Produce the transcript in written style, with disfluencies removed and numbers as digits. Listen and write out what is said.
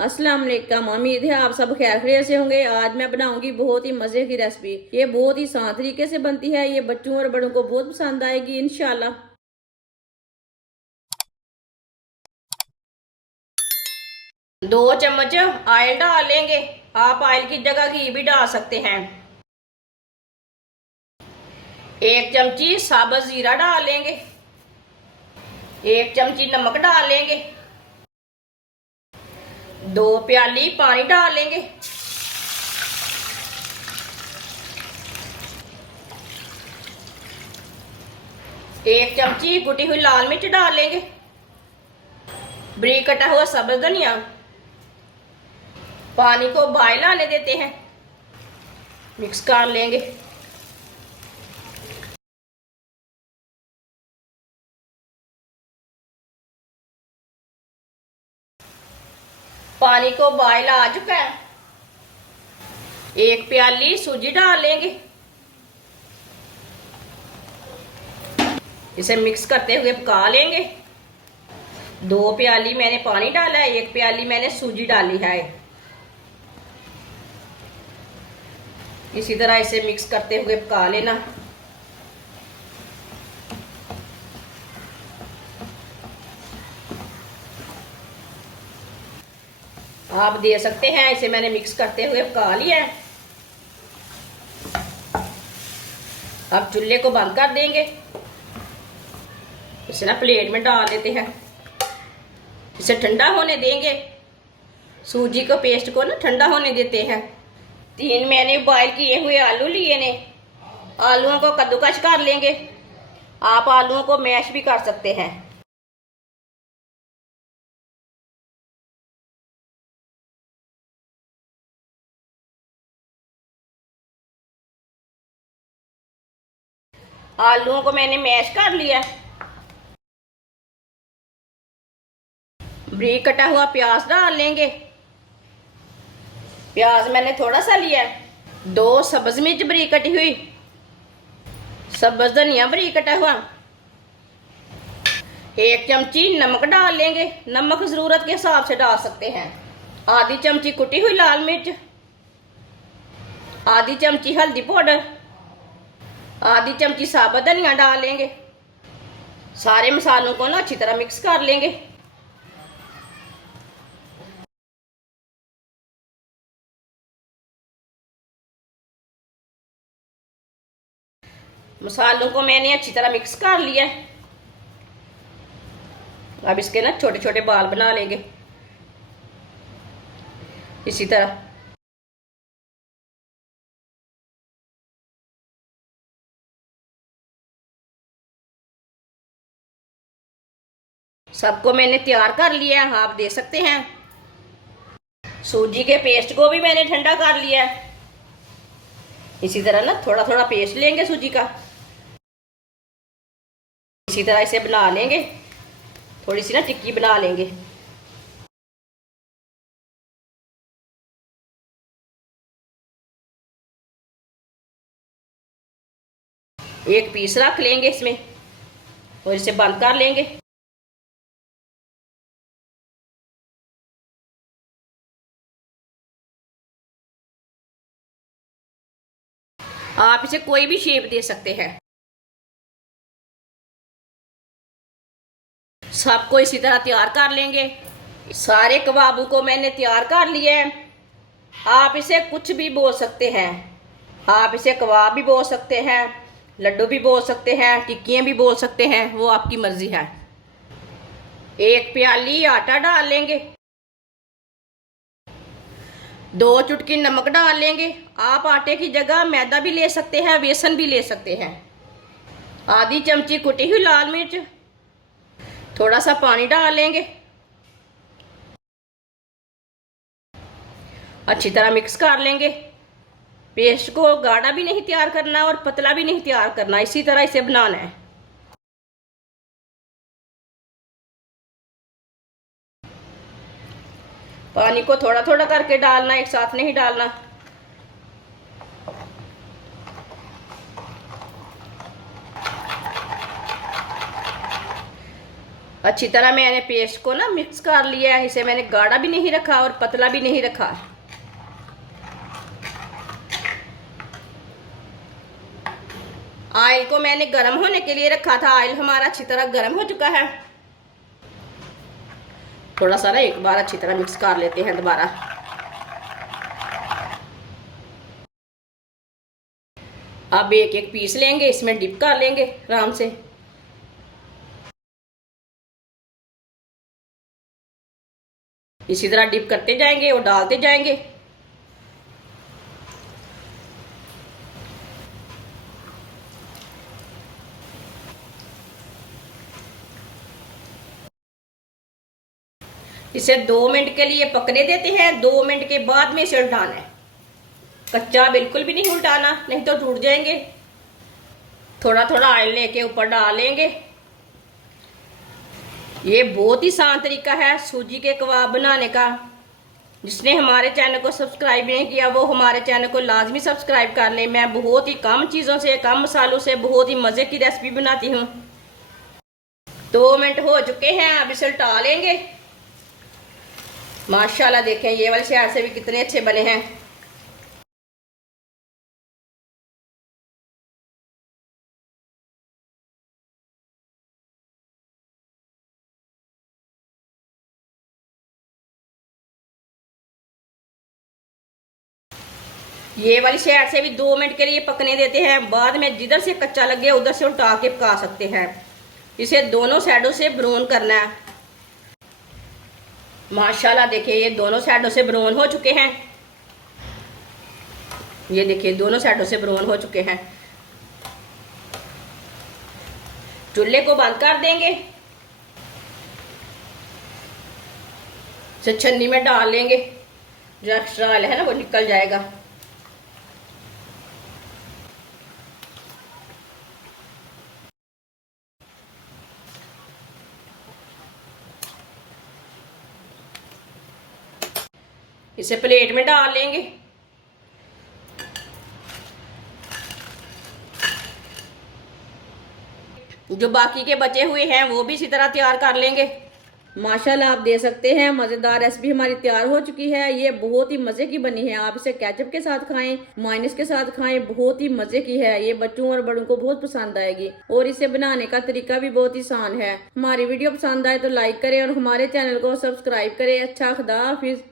अस्सलाम वालेकुम। उम्मीद है आप सब खैर खैरियत से होंगे। आज मैं बनाऊंगी बहुत ही मजे की रेसिपी। ये बहुत ही आसान तरीके से बनती है। ये बच्चों और बड़ों को बहुत पसंद आएगी इंशाल्लाह। 2 चम्मच ऑयल डाल लेंगे। आप ऑयल की जगह घी भी डाल सकते हैं। 1 चमची साबुत जीरा डाल लेंगे। 1 चमची नमक डाल लेंगे। 2 प्याली पानी डाल लेंगे। 1 चमची कुटी हुई लाल मिर्च डाल लेंगे। बारीक कटा हुआ सब्ज धनिया। पानी को बॉयल आने देते हैं। मिक्स कर लेंगे। पानी को बॉयल आ चुका है। 1 प्याली सूजी डाल लेंगे। इसे मिक्स करते हुए पका लेंगे। 2 प्याली मैंने पानी डाला है, 1 प्याली मैंने सूजी डाली है। इसी तरह इसे मिक्स करते हुए पका लेना। आप दे सकते हैं, इसे मैंने मिक्स करते हुए पका लिया है। अब चूल्हे को बंद कर देंगे। इसे ना प्लेट में डाल लेते हैं। इसे ठंडा होने देंगे। सूजी को पेस्ट को ना ठंडा होने देते हैं। 3 मैंने बॉयल किए हुए आलू लिए ने। आलूओं को कद्दूकस कर लेंगे। आप आलूओं को मैश भी कर सकते हैं। आलूओं को मैंने मैश कर लिया। बारीक कटा हुआ प्याज डाल लेंगे। प्याज मैंने थोड़ा सा लिया। 2 सब्ज मिर्च बारीक कटी हुई। सब्ज धनिया बारीक कटा हुआ। 1 चमची नमक डाल लेंगे। नमक जरूरत के हिसाब से डाल सकते हैं। आधी चमची कुटी हुई लाल मिर्च। आधी चमची हल्दी पाउडर। आधी चमची साबुत धनिया डाल लेंगे। सारे मसालों को ना अच्छी तरह मिक्स कर लेंगे। मसालों को मैंने अच्छी तरह मिक्स कर लिया है। अब इसके ना छोटे छोटे बाल बना लेंगे इसी तरह। सबको मैंने तैयार कर लिया है, आप दे सकते हैं। सूजी के पेस्ट को भी मैंने ठंडा कर लिया है। इसी तरह ना थोड़ा थोड़ा पेस्ट लेंगे सूजी का। इसी तरह इसे बना लेंगे। थोड़ी सी ना टिक्की बना लेंगे। एक पीस रख लेंगे इसमें और इसे बंद कर लेंगे। आप इसे कोई भी शेप दे सकते हैं। सबको इसी तरह तैयार कर लेंगे। सारे कबाबों को मैंने तैयार कर लिया है। आप इसे कुछ भी बोल सकते हैं। आप इसे कबाब भी बोल सकते हैं, लड्डू भी बोल सकते हैं, टिक्कियाँ भी बोल सकते हैं, वो आपकी मर्जी है। 1 प्याली आटा डाल लेंगे। 2 चुटकी नमक डाल लेंगे। आप आटे की जगह मैदा भी ले सकते हैं, बेसन भी ले सकते हैं। आधी चमची कुटी हुई लाल मिर्च। थोड़ा सा पानी डाल लेंगे। अच्छी तरह मिक्स कर लेंगे। पेस्ट को गाढ़ा भी नहीं तैयार करना और पतला भी नहीं तैयार करना, इसी तरह इसे बनाना है। पानी को थोड़ा थोड़ा करके डालना, एक साथ नहीं डालना। अच्छी तरह मैंने पेस्ट को ना मिक्स कर लिया है। इसे मैंने गाढ़ा भी नहीं रखा और पतला भी नहीं रखा। ऑयल को मैंने गर्म होने के लिए रखा था। ऑयल हमारा अच्छी तरह गर्म हो चुका है। थोड़ा सा ना एक बार अच्छी तरह मिक्स कर लेते हैं दोबारा। अब एक एक पीस लेंगे, इसमें डिप कर लेंगे आराम से। इसी तरह डिप करते जाएंगे और डालते जाएंगे। इसे 2 मिनट के लिए पकने देते हैं। 2 मिनट के बाद में इसे उल्टाना है। कच्चा बिल्कुल भी नहीं उल्टाना, नहीं तो टूट जाएंगे। थोड़ा थोड़ा ऑयल लेके ऊपर डालेंगे। ये बहुत ही आसान तरीका है सूजी के कबाब बनाने का। जिसने हमारे चैनल को सब्सक्राइब नहीं किया वो हमारे चैनल को लाजमी सब्सक्राइब कर ले। मैं बहुत ही कम चीज़ों से, कम मसालों से बहुत ही मज़े की रेसिपी बनाती हूँ। 2 मिनट हो चुके हैं, अब इसे उल्टा लेंगे। माशाल्लाह देखें ये वाले साइड से भी कितने अच्छे बने हैं। ये वाली साइड से भी 2 मिनट के लिए पकने देते हैं। बाद में जिधर से कच्चा लगे उधर से उल्टा के पका सकते हैं। इसे दोनों साइडों से ब्राउन करना है। माशाल्लाह देखिए ये दोनों साइडों से ब्राउन हो चुके हैं। ये देखिए दोनों साइडों से ब्राउन हो चुके हैं। चूल्हे को बंद कर देंगे। इसे छन्नी में डाल लेंगे। जो एक्स्ट्रा ऑयल है ना वो निकल जाएगा। इसे प्लेट में डाल लेंगे। जो बाकी के बचे हुए हैं वो भी इसी तरह तैयार कर लेंगे। माशाल्लाह आप दे सकते हैं, मज़ेदार रेसिपी हमारी तैयार हो चुकी है। ये बहुत ही मज़े की बनी है। आप इसे केचप के साथ खाएं, मायोनीज के साथ खाएं, बहुत ही मज़े की है। ये बच्चों और बड़ों को बहुत पसंद आएगी और इसे बनाने का तरीका भी बहुत ही आसान है। हमारी वीडियो पसंद आए तो लाइक करें और हमारे चैनल को सब्सक्राइब करें। अच्छा, खुदा हाफिज।